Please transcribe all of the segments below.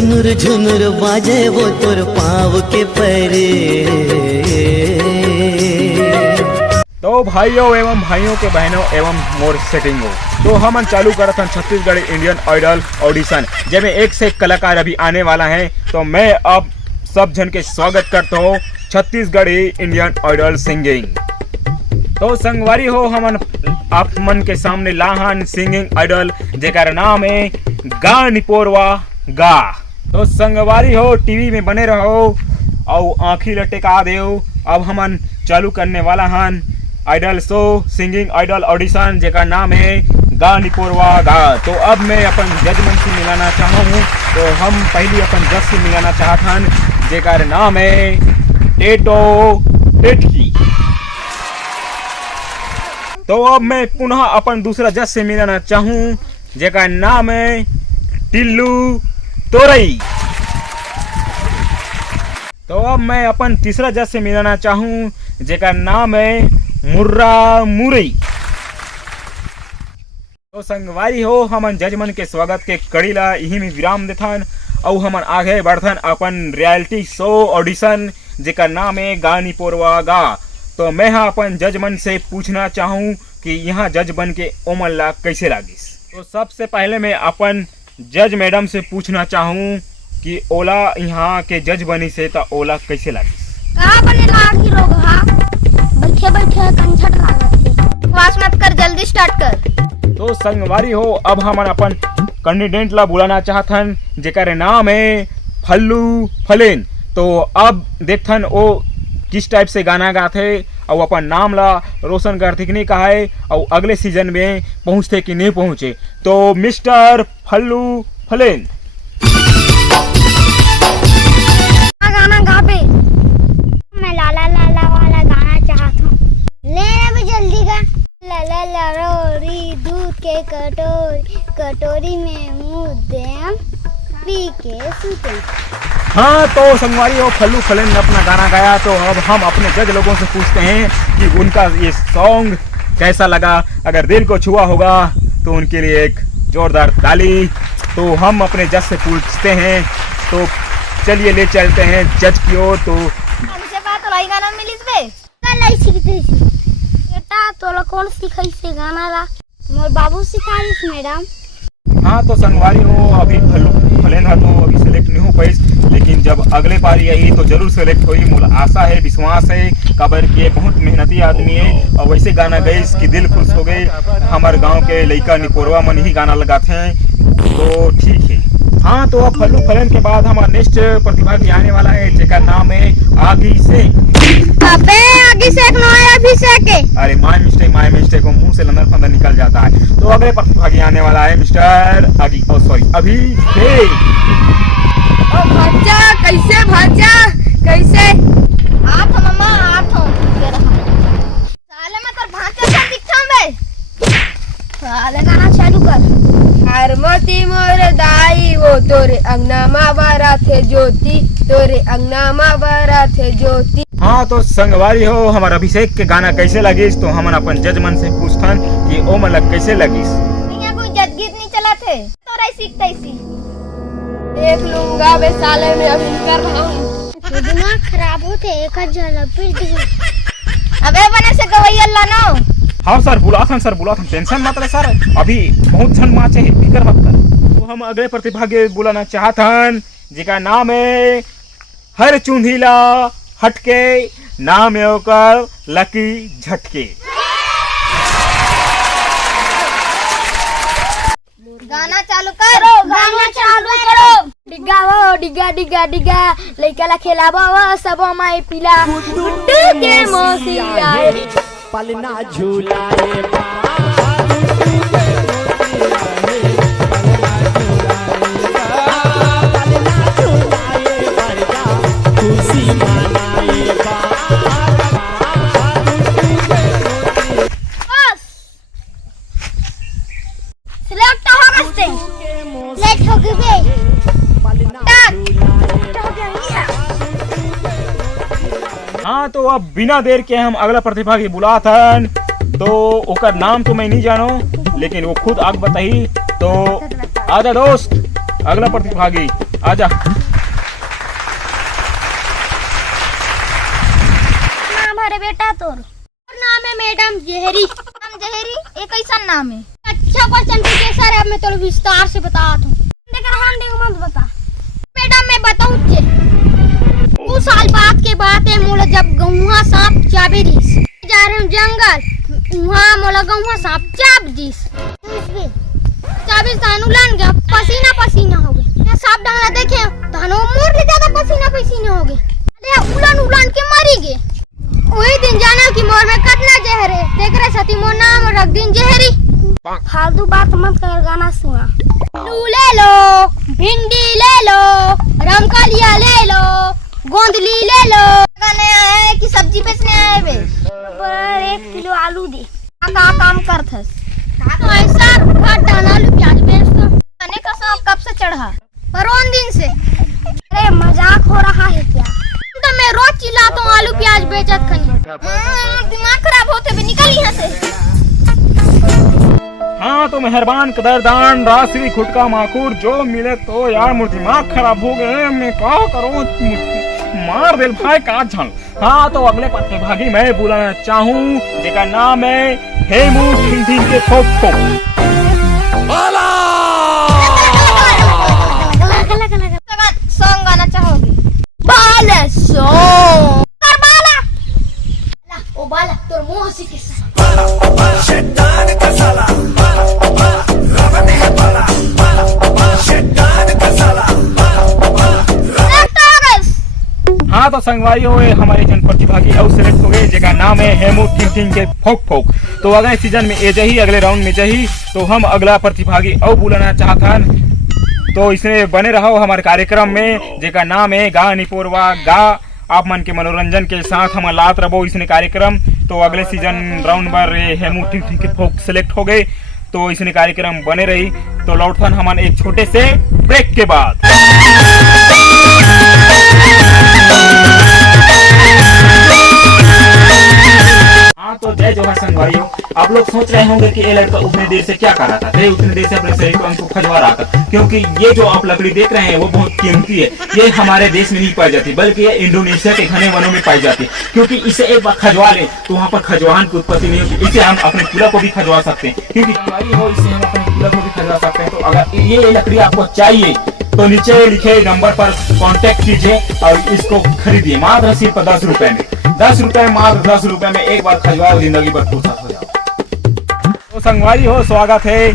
झुनुर झुनुर बाजे वो तोर पाव के परे। तो भाइयों एवं भाइयों के बहनों एवं मोर सेटिंगो, तो हम चालू करत हन छत्तीसगढ़ इंडियन आइडल ऑडिशन, जिसमें एक से एक कलाकार अभी आने वाला है। तो मैं अब सब जन के स्वागत करता हूँ छत्तीसगढ़ी इंडियन आइडल सिंगिंग। तो संगवारी हो हमन आप मन के सामने लाहन सिंगिंग आइडल जेकर नाम है गा निपोरवा गा। तो संगवारी हो टीवी में बने रहो और आँखी लटका देव। अब हमन चालू करने वाला हन idol show singing idol audition जेका नाम है गा निपोरवा गा। तो अब मैं अपन जजमेंट से मिलाना चाहूँ। तो हम पहली अपन जज से मिलाना चाहत हन जेका नाम है टेटो टेटकी। तो अब मैं पुनः अपन दूसरा जज से मिलाना चाहूँ जेका नाम है टिल्लू तोरई। तो अब मैं अपन तीसरा जज से मिलाना चाहूँ जेका नाम है मुर्रा मुरई। तो संगवारी हो हमन जजमन के स्वागत के कड़ी ला यही में विराम देथन और हमन आगे बढ़थन अपन रियलिटी शो ऑडिशन जेका नाम है गा निपोरवा गा। तो मैं हाँ अपन जजमन से पूछना चाहूँ कि यहाँ जज बन के ओमन ला कैसे लागिस। तो सबसे पहले मैं अपन जज मैडम से पूछना चाहूँ कि ओला यहाँ के जज बनी से तो ओला कैसे लागिस। कहाँ बने लागी लोग हाँ बैठे बैठे कंछट लागत। बकवास मत कर, जल्दी स्टार्ट कर। तो संगवारी हो अब हमन अपन कैंडिडेट ला बुलाना चाहथन जेकर नाम है फल्लू फलेन। तो अब देखथन ओ किस टाइप से गाना गाथे और अपन नाम ला रोशन करथे कि नहीं कहा है और अगले सीजन में पहुंचते कि नहीं पहुंचे। तो मिस्टर फल्लू फलेन गाना गा पे मैं लाला लाला वाला गाना चाहता हूँ। ले अभी जल्दी गा। लाला लरोरी दूध के कटोरी, कटोरी में मुँह देम पी के सूते। हाँ तो संगवारी हो फल्लू फलेन ने अपना गाना गाया। तो अब हम अपने जज लोगों से पूछते हैं कि उनका ये सॉन्ग कैसा लगा। अगर दिल को छुआ होगा तो उनके लिए एक जोरदार ताली। तो हम अपने जज से पूछते हैं। तो चलिए ले चलते हैं जज की ओर। तो हमसे बात लाई गाना मिलिस बे लाई सीखते सी बेटा तोला कौन सिखाई से गाना ला। मोर बाबू सिखाइस मैडम। हाँ तो संगवारी हो अभी फल्लू फलेन है तो अभी सेलेक्ट नहीं हो पाई, लेकिन जब अगले पारी आई तो जरूर सेलेक्ट हुई। मुझे आशा है विश्वास है कबर के बहुत मेहनती आदमी है और वैसे गाना गई कि दिल खुश हो गए। हमारे गांव के लड़का निपोरवा मन ही गाना लगाते हैं तो ठीक है। हाँ तो अब फल्लू फलेन के बाद हमारा नेक्स्ट प्रतिभागी आने वाला है जेका नाम है आगी से। अबे आगे से एक नया अभिषेक है। अरे माय मिस्टेक को मुंह से लंदर फंदर निकल जाता है। तो अगले प्रतिभागी आने वाला है मिस्टर आगी अभिषेक। भाजा कैसे भाजा कैसे आप हो मम्मा आप हो साले में तर भाजा सा दिखता बे। साले गाना चालू कर। हरमती मोर दाई वो तोरे अंगना मा बारा थे ज्योति, तोरे अंगना मा बारा थे ज्योति। हाँ तो संगवारी हो हमारा अभिषेक के गाना कैसे लगिस। तो हम अपन जजमन से पूछथन कि ओ मतलब कैसे लगिस। यहाँ कोई जज गीत नहीं चला थे तो रही सीखता इसी देख लूंगा वे साले में अभी कर रहा हूँ। दिमाग खराब होते एक जला फिर दिमाग। अबे बने से गवैया लानो। हाँ सर बुलाथन टेंशन मत ले सर, अभी बहुत झन माचे है फिकर मत कर। तो हम अगले प्रतिभागी बुलाना चाहथन जिका नाम है हर चुंधिला हटके, नाम है ओकर लकी झटके। गाना चालू करो गाना चालू करो। डिग्गा वो डिग्गा डिग्गा डिग्गा लइका ला खेलाबो वो सबो माई पिला गुड्डू के मौसी आए पलना झूलाए लेट हो गए। हाँ तो अब बिना देर के हम अगला प्रतिभागी बुलाथन। तो ओकर नाम तो मैं नहीं जानो लेकिन वो खुद आग बताई। तो आजा दोस्त अगला प्रतिभागी। आजा। नाम है रे बेटा तोर? नाम है मैडम जहरी। नाम जहरी एक कैसा नाम है? अच्छा क्वेश्चन पूछे सर, अब मैं तो विस्तार से बताता हूँ। मत बता मैडम, मैं बताऊँ छे। 2 साल बाद के बात है, मोला जब गौवा सांप चाबे दिस, जा रहे हूँ जंगल, वहाँ मोला गौवा सांप चाप दिस, चाबी तानू लान गया, पसीना पसीना हो गए। सांप डांगला देखे तानो मोर ले ज्यादा पसीना पसीना हो गए, अरे उलान उलान के मरी गए। वही दिन जाना कि मोर में कितना जहर है, देख रहे सती मोर नाम रख दिन जहरी। फालतू बात मत कर, गाना सुना। आलू ले लो, भिंडी ले लो, रमकलिया ले लो, गोंदली ले लो। गाने आए कि सब्जी बेचने आए बे? पर 1 किलो आलू दे। का काम करथस? तो ऐसा घाटा आलू प्याज बेच दो। खाने का शौक कब से चढ़ा? परवन दिन से। अरे मजाक हो रहा है क्या? तो मैं रोज चिल्लाता हूँ आलू प्याज बेचत खनी। दिमाग खराब होते भी, निकल यहाँ से। हाँ तो मेहरबान कदरदान राशि खुटका माखूर जो मिले तो यार, मुझे दिमाग खराब हो गए, मैं क्या करूँ, मार दिल भाई का झल। हाँ तो अगले प्रतिभागी मैं बुलाना चाहूँ, जिसका नाम है हेमू ठिंग ठिंग के फोक फोक। सॉन्ग गाना चाहोगे? बाला सॉन्ग कर बाला। ओ बाला तोर मुंह से किस शैतान का साला, रवने है बाला, शैतान का साला। हाँ तो संगवारी हुए हमारे जन प्रतिभागी और सिलेक्ट हो गए, जिसका नाम है हेमू ठिंग ठिंग के फोक फोक। तो अगले सीजन में ए जही, अगले राउंड में जही, तो हम अगला प्रतिभागी और बुलाना चाहता। तो इसमें बने रहो हमारे कार्यक्रम में, जिसका नाम है गा निपोरवा गा। आप मन के मनोरंजन के साथ हम लात रहो इसने कार्यक्रम। तो अगले सीजन राउंड पर हेमू ठिंग ठिंग के फोक सिलेक्ट हो गए, तो इसने कार्यक्रम बने रही। तो लौटथन हम एक छोटे से ब्रेक के बाद। हाँ तो जय जोहार संगवारियों, आप लोग सोच रहे होंगे कि ये लड़का उतने देर से क्या कर रहा था, उतने देर से अपने शरीर को हमको खजवा रहा था, क्योंकि ये जो आप लकड़ी देख रहे हैं वो बहुत कीमती है। ये हमारे देश में नहीं पाई जाती, बल्कि ये इंडोनेशिया के घने वनों में पाई जाती है, क्योंकि इसे एक बार खजवा ले तो वहाँ पर खजवान की उत्पत्ति नहीं होगी। इसे हम अपने चूल्हा को भी खजवा सकते हैं, क्योंकि हो इसे हम अपने चूल्हा को भी खजवा सकते हैं। तो अगर ये लकड़ी आपको चाहिए तो नीचे लिखे नंबर पर कांटेक्ट कीजिए और इसको खरीदिए, मात्र सिर्फ 10 रुपए में। 10 रुपए, मात्र 10 रुपए में एक बार खजवाओ, जिंदगी भर फुर्सत हो जाओ। तो संगवारी हो, स्वागत है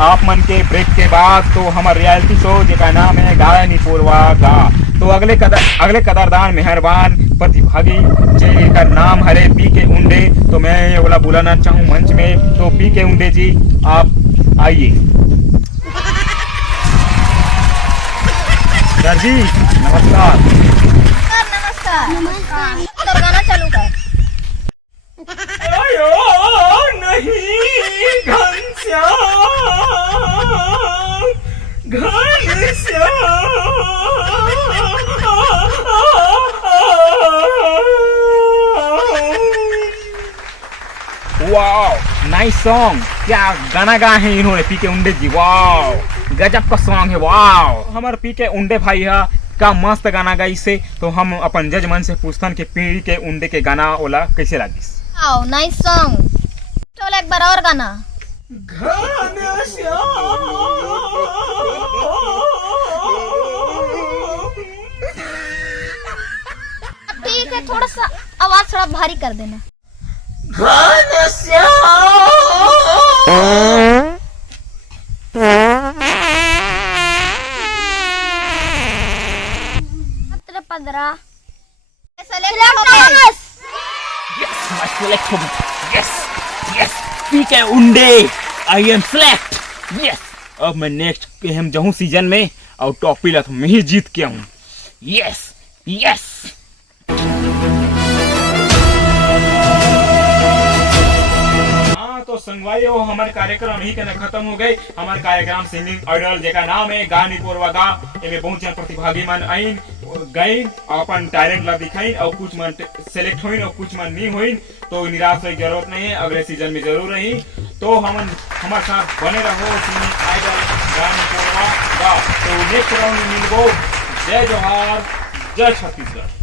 आप मन के ब्रेक के बाद। तो हमारे रियलिटी शो जिसका नाम है गा निपोरवा गा। तो अगले कदरदान मेहरबान प्रतिभागी जिनका नाम है पी के उंडे। तो मैं ये वाला बुलाना चाहूँ मंच में। तो पी के उंडे जी आप आइए। सर जी नमस्कार। नमस्कार। तो गाना चालू कर। आयो नहीं Ghanshyam, Ghanshyam. Wow nice song, क्या गाना गाए हैं इन्होंने पी के उंडे जी। वाओ गजब का सॉन्ग है। वाओ हमारे पी के उंडे भाई है का मस्त गाना गाई से। तो हम अपन जज मन से पूछतन के पी के उंडे के गाना ओला कैसे लागिस। आओ नाइस सॉन्ग, चलो एक बार और गाना। ठीक है, थोड़ा सा आवाज थोड़ा भारी कर देना। I am select. यस अब मैं नेक्स्ट के हम जाऊं सीजन में और टॉपी ला तो मैं ही जीत के आऊं। Yes yes. तो संगवाइयों हमारे कार्यक्रम ही के खत्म हो गए। हमारे कार्यक्रम सिंगिंग आइडल जेका नाम है गा निपोरवा गा। एमे बहुत जन प्रतिभागी मन आइन गए अपन टैलेंट ला दिखाइन और कुछ मन सेलेक्ट होइन और कुछ मन नहीं होइन। तो निराश होने की जरूरत नहीं है, अगले सीजन में जरूर रही। तो हम हमारे साथ बने रहो सिंगिंग आइडल गा निपोरवा गा। तो नेक्स्ट राउंड में मिलबो। जय जोहार, जय छत्तीसगढ़।